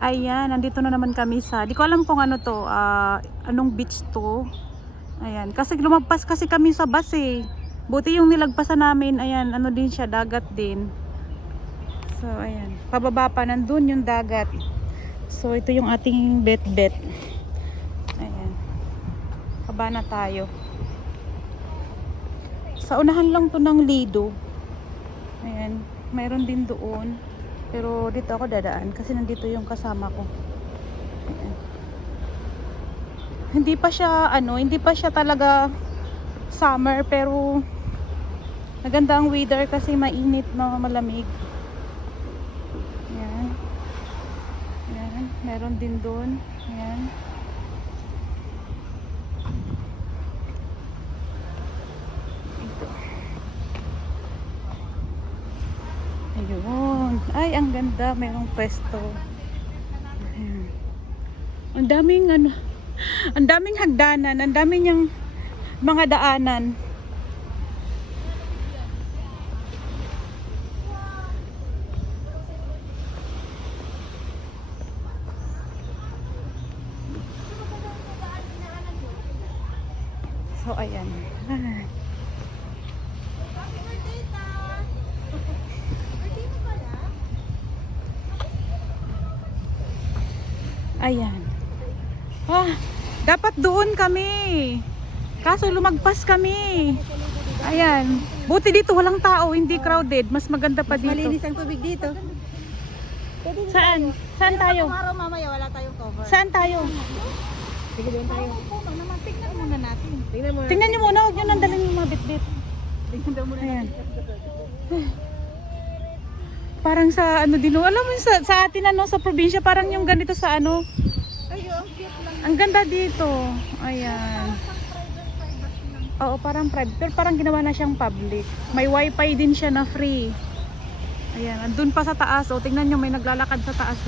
Ayan, nandito na naman kami sa, di ko alam kung ano to, anong beach to. Ayan, kasi lumagpas kasi kami sa bus eh. Buti yung nilagpasan namin, ayan, ano din siya, dagat din. So, ayan, pababa pa, nandun yung dagat. So, ito yung ating bet-bet. Ayan, baba na tayo. Sa unahan lang to ng Lido. Ayan, mayroon din doon. Pero dito ako dadaan kasi nandito yung kasama ko. Ayan. Hindi pa siya hindi pa siya talaga summer pero maganda ang weather kasi mainit na malamig. Ayan. Ayan, meron din doon. Ayan. Ito. Ayun. Ay, ang ganda. Mayroong pwesto. Ayan. Ang daming ang daming hagdanan, ang daming yung mga daanan. So, ayan. Ayan. Dapat doon kami. Kaso lumagpas kami. Ayan. Buti dito walang tao, hindi crowded. Mas maganda pa dito. Malinis ang tubig dito. Saan? Saan tayo? Araw mamaya wala tayong cover. Saan tayo? Sige doon tayo. Tingnan muna natin. Tingnan nyo muna, huwag nyo nandalin yung mga bit-bit. Tingnan muna Ayan. natin. Parang sa din, alam mo sa atin sa probinsya, parang yung ganito sa Ayun, ang cute lang. ang ganda dito. Ayan. Oo, parang private, pero parang ginawa na siyang public. May wifi din siya na free. Ayan, andun pa sa taas. Tingnan nyo, may naglalakad sa taas.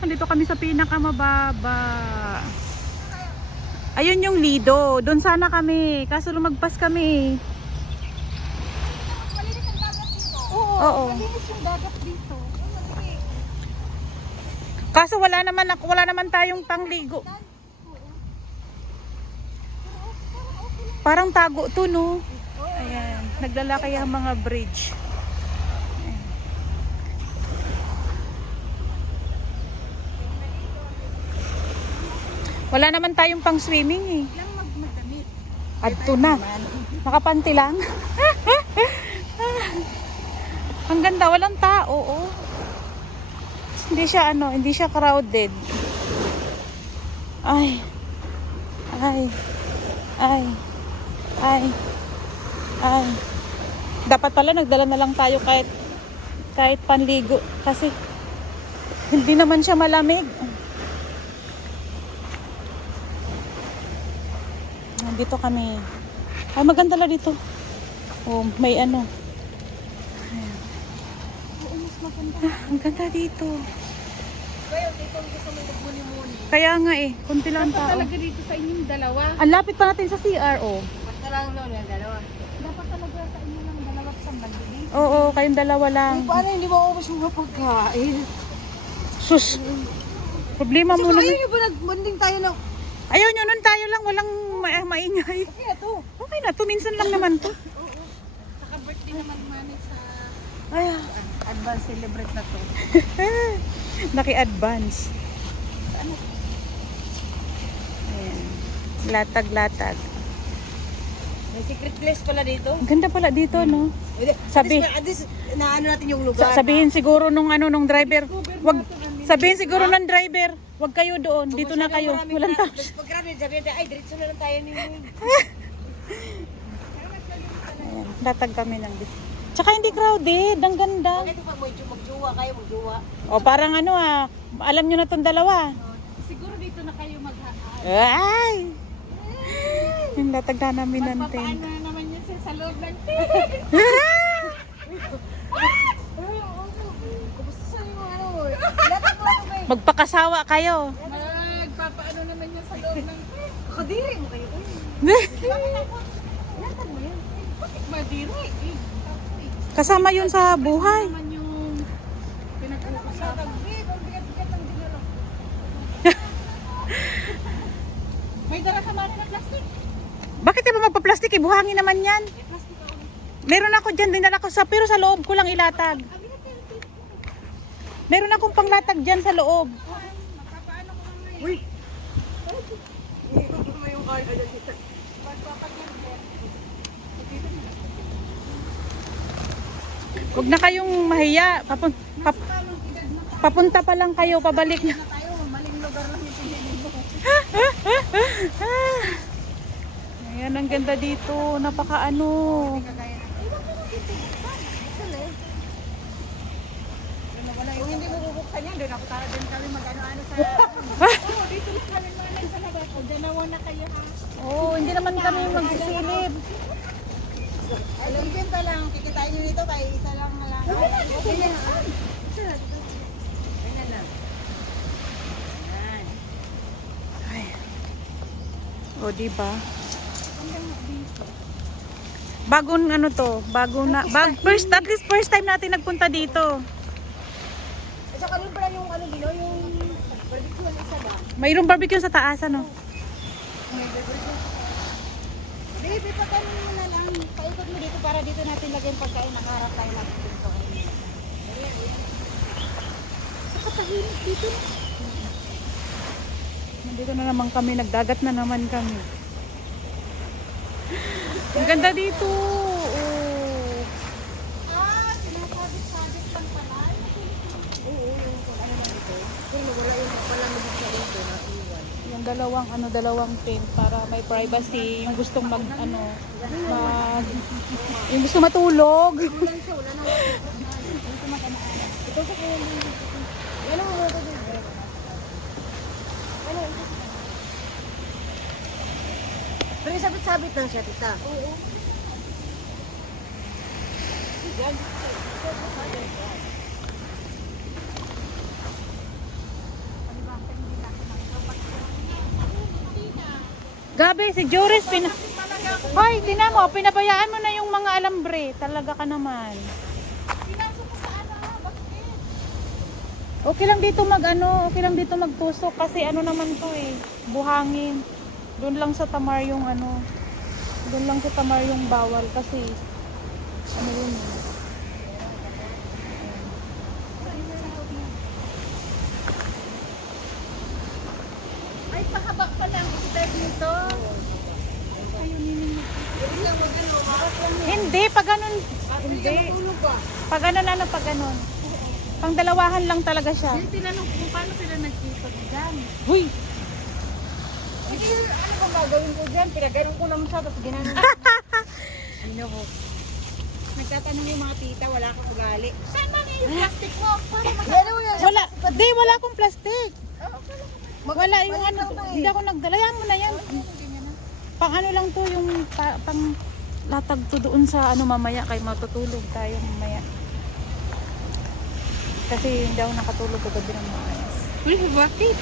Andito kami sa pinakamababa. Ayun yung Lido. Doon sana kami. Kaso lumagpas kami. Malinis ang dagat dito. Oo. Malinis yung dagat dito. Kaso wala naman tayong pangligo. Parang tago to, no? Ayan, naglalakay ang mga bridge. Ayan. Wala naman tayong pang swimming eh. Lang magdamit. Adto na. Nakapanti lang. Ang ganda, walang tao, oh. Hindi siya crowded. Ay. Ay. Ay. Ay. Ay. Dapat pala nagdala na lang tayo kahit panligo kasi hindi naman siya malamig. Dito kami. Ay, maganda la dito. Oh, may ano. Ayan. Oo, mas maganda. Ang ganda dito. Kaya dito ang gusto mo magmuni-muni. Kaya nga eh, konti lang Dapat tao. talaga dito sa inyong dalawa. Ang lapit pa natin sa CRO. Basta lang noon yung dalawa. Dapat talaga sa inyo ng dalawa sa bandili. Oo, kayong dalawa lang. Paano hindi mo ubos yung pagkain? Sus. Problema Kasi mo ayaw naman. nyo ba nagbonding tayo na... Ayaw nyo nun, tayo lang, walang maingay. Okay na to. Okay na to, minsan lang naman to. Saka birthday naman mani sa... Ay, Advance celebrate na to. naki-advance. Ayan. Latag-latag. May secret place pala dito. Ang ganda pala dito, no? Sabi- At least naano natin yung lugar. Sabihin siguro nung driver, sabihin siguro ng driver, wag kayo doon, dito na kayo. Walang tao. Pag grabe, sabihin tayo, ay, diretso na lang tayo ni Ayan, latag kami ng dito. Tsaka hindi crowded, ang ganda. Ito pag magjuwa, kayo magjuwa. O parang alam nyo na tong dalawa. Siguro dito na kayo mag-haan. Ay! Yung latag na namin ng tent. Papaano na naman yun sa loob ng Kumusta sa yung ano? Latag mo ito, babe. Magpakasawa kayo. Magpapaano naman yun sa loob ng... Kakadiri mo kayo. Latag mo yun. Bakit madiri? Kasama yun sa buhay. Naman yung May dala ka man na plastic. Bakit di ba magpa-plastic? Buhangin naman yan. Meron ako dyan, dinala ko sa, pero sa loob ko lang ilatag. Meron akong panglatag dyan sa loob. Uy! Hindi mo yung kaya dito. Huwag na kayong mahiya. Papunta pa lang kayo, pabalik na. Tayo, maling lugar lang yung pinili mo. Ayan, ang ganda dito. Napakaano. Kung hindi mo bubuksan yan, doon ako para din kami mag-ano-ano sa... Oo, dito lang kami manay sa labas. O, dalawa na kayo ha. Oh, hindi naman kami magsisilip. Ay, ibenta lang. Kikitain nyo nito kay isa lang na lang. Okay na lang. Ganyan lang. Yan. O, diba? Bagong ano to, first, at least first time natin nagpunta dito. At saka rin pala yung ano dito, yung barbecue na isa ba? Mayroong barbecue sa taas, ano? Baby, pagkain mo na lang. Paikot mo dito para dito natin lagyan pagkain. Nakaharap tayo lang dito. Saka tahimik dito. Nandito na naman kami, nagdagat na naman kami. Ang ganda dito. Oh. Sinasabit-sabit lang pala. Oo, yung ano lang dito. Kung wala yung palamig sa dito na iwan. Yung dalawang tent para may privacy, yung gustong yung gusto matulog. Ulan siya, wala na wala. Ito makanaan. Ito sa kuya lang dito. Ano mo ito dito? Ano ito? Pero sabit-sabit lang siya, tita. Oo. Gabi, si Joris, Hoy, tinan mo, pinabayaan mo na yung mga alambre. Talaga ka naman. Okay lang dito okay lang dito magtusok kasi ano naman to eh, buhangin. Doon lang sa Tamar yung doon lang sa Tamar yung bawal kasi ano yun eh. Ay, pahaba pa lang ang step nito. Hindi, pag ganun, hindi. Pag ganun, pag ganun. Pang dalawahan lang talaga siya. Tinanong kung paano sila nagkipag dyan. Huy! Ano kung gagawin ko dyan? Pinaganon ko lang siya, tapos ginanong. Ano ko? Nagtatanong yung mga tita, wala kang ugali. Saan ba yung plastic mo? Para Wala, di, wala akong plastic. Wala yung hindi ako nagdala. Yan mo na yan. Pang ano lang to, yung pang latag to doon sa mamaya, kay matutulog tayo mamaya. Kasi hindi ako nakatulog kagabi ng maayos. Uy, bakit?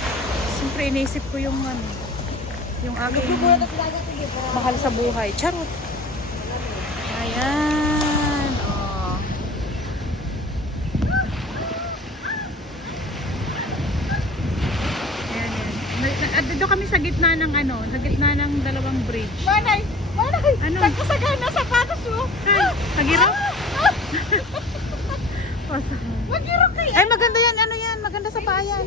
Siyempre iniisip ko yung yung aking mahal sa buhay. Charot. Ayan. Oh. Ayan, ayan. At dito kami sa gitna ng sa gitna ng dalawang bridge. Manay! Manay! Ano? Nagkasagana sa patas mo! Ay, pagiraw? Mag-irok kayo! Ay, maganda yan. Ano yan? Maganda sa bayan.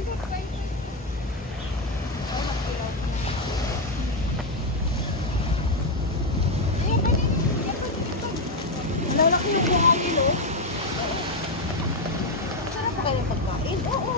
Lalaki yung buhangin, oh. Sarap pa kayong pagkain? Oo.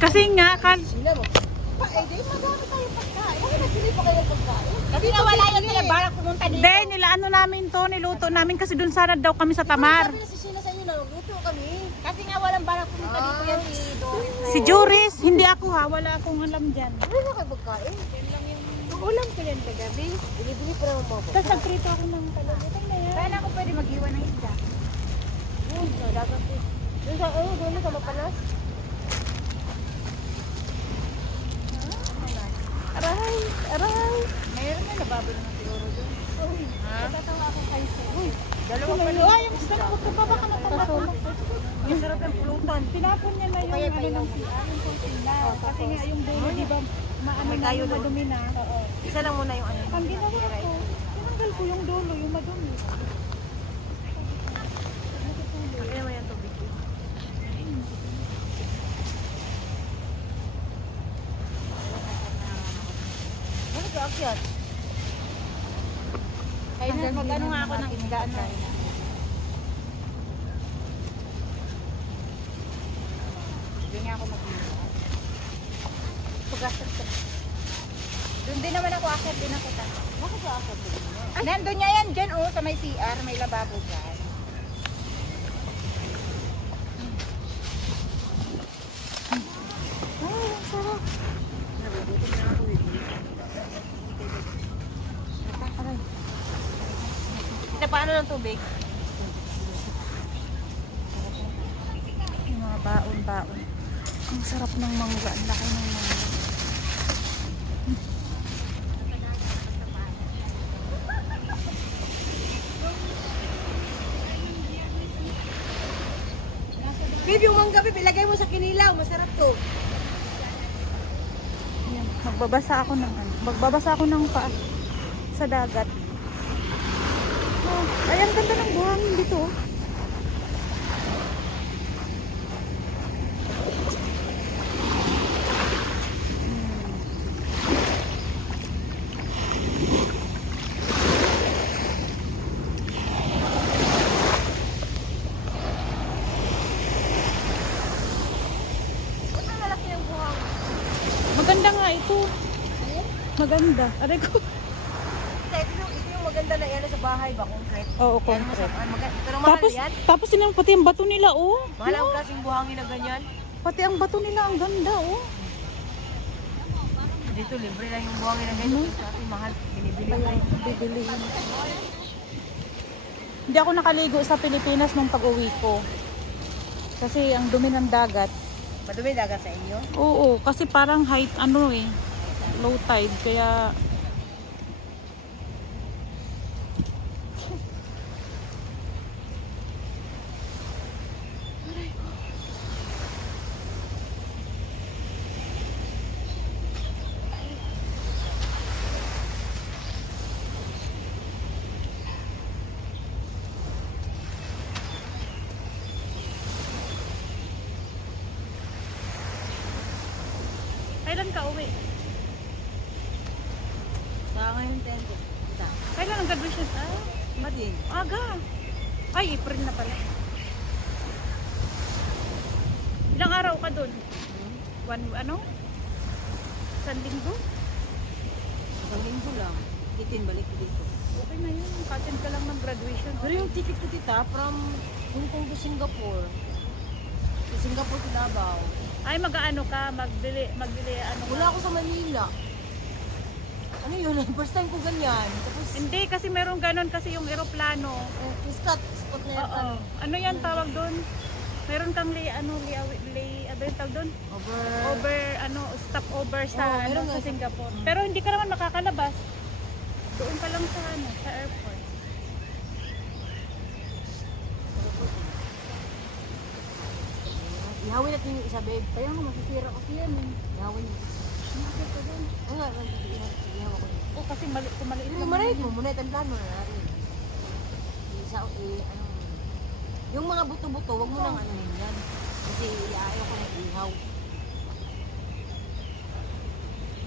Kasi nga, Sila mo. Eh, di madami tayong pagkain. Bakit nagsili pa kayong pagkain? Kasi nawala yun sila, barak pumunta dito. hindi, namin to, niluto namin kasi dun sana daw kami sa Tamar. Sabi na si Sheila sa inyo, naluto kami. Kasi nga walang barak pumunta dito yan si Doris. Si Joris, hindi ako ha, wala akong alam dyan. Wala na kayo pagkain. Yan lang yung... Ulam ko yan kagabi. Binibili pa naman mo. Tapos nagprito ako ng talaga na yan. Kaya na ako pwede mag-iwan ng isda. Yun, so dagat eh. Doon sa, doon sa mapalas. Aray, aray. Mayroon na nababalo na siguro doon. Uy, natatawa ako kayo sa... Uy, Dalawa pa rin. Ay, yung gusto na magpapaba ka na pala. Ang sarap yung pulutan. Tinapon niya na yung ano ng CR, yung kurtina. Kasi nga yung dulo, di ba, maano May na kayo yung doon. madumi na. Oo. Isa lang muna yung ano. Ang ginawa ko, tinanggal ko yung dulo, yung madumi. Kaya mo yung tubig. Ano ka akyat? Ay, mag-ano nga ako ng isdaan na. Hindi nga ako mag-iwa. Pugasat ko. Doon din naman ako akit, din ako ta. Bakit ka akyat? Nandun niya yan dyan, oh, sa may CR, may lababo dyan. Ay, ang sarap. Nabubutin na ako eh. Na paano ng tubig? Yung mga baon-baon. Ang sarap ng mangga, ang laki ng mangga. Babe, yung mangga, babe, ilagay mo sa kinilaw. Masarap to. Ayan, magbabasa ako ng paa sa dagat. Oh, ay, ang ganda ng buhangin dito. Oh. Ba't ang lalaki ng buhang? Maganda nga ito. Maganda. Aray ko. Ito yung maganda na yan sa bahay ba? Concrete. Oo, Yan, concrete. pero mahal Tapos, yan. tapos yun, pati ang bato nila, oh. Mahal ang klaseng buhangin na ganyan. Pati ang bato nila, ang ganda, oh. Dito, libre lang yung buhangin na ganyan. Sa atin, mahal. Binibili ko. Bibilihin. Hindi ako nakaligo sa Pilipinas nung pag-uwi ko. Kasi ang dumi ng dagat. Madumi dagat sa inyo? Oo, kasi parang height, ano eh, low tide. Kaya, kailan ka uwi? Sa ngayon, tente. Kailan ang graduation? Ah, Mading. aga. Ay, April na pala. Ilang araw ka dun? Ano? Isang linggo? Isang linggo lang. Itin, balik ko dito. Okay na yun. Katin ka lang ng graduation. Pero yung ticket ko, tita, from Hong Kong to Singapore. To Singapore to Davao. Ay, mag-ano ka? Magbili, ano? Wala ako sa Manila. Ano yun? First time ko ganyan. Tapos, Hindi, kasi meron ganon kasi yung eroplano. Scott na yata. Oo. Ano yan tawag doon? Meron kang ano yung tawag doon? Stop over sa, Oo, meron nga sa sa- Singapore. Pero hindi ka naman makakalabas. Doon ka lang sa, sa airport. Ihawin natin yung isa, babe. Kaya nga, masisira kasi yan. Ihawin yung isa. Oo nga, ihaw ako. O kasi kumaliit Yung maliit mo, muna itandaan mo na rin. Isa, ano, yung mga buto-buto, wag mo nang ano yan. Kasi ayaw ko ng ihaw.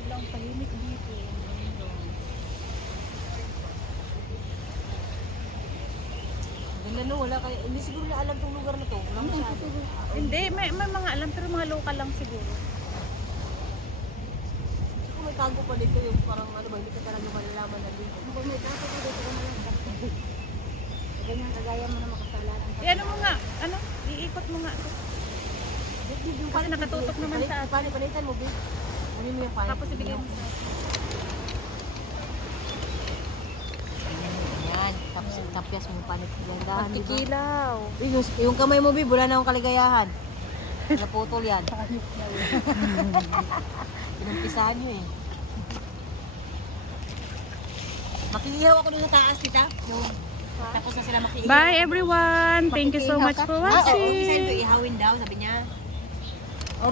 Lang tahimik dito. Ganda no, wala kayo. Hindi siguro na alam tong lugar na to. Wala masyado. Hindi, may mga alam pero mga local lang siguro. Kasi kung may tago pa dito yung parang ano ba, hindi ka talaga malalaman na dito. Kung may tago pa dito, kung malang ganyan kagaya mo na makasalanan. Ano mo nga, iikot mo nga. Kasi nakatutok naman sa atin. Palitan mo, babe. Ano mo yung palit? Tapos ibigay mo sa atin. Yan. Tapos tapyas mo yung palit. Gandahan, di ba? Pagkikilaw. Yung kamay mo, babe, wala na akong kaligayahan. Naputol yan. Pinampisahan nyo eh. Makiihaw ako dun sa taas, tita. Yung Tapos na sila makiihaw. Bye everyone. Thank you so much for Oo, isa watching. ito ihawin daw, sabi niya. O,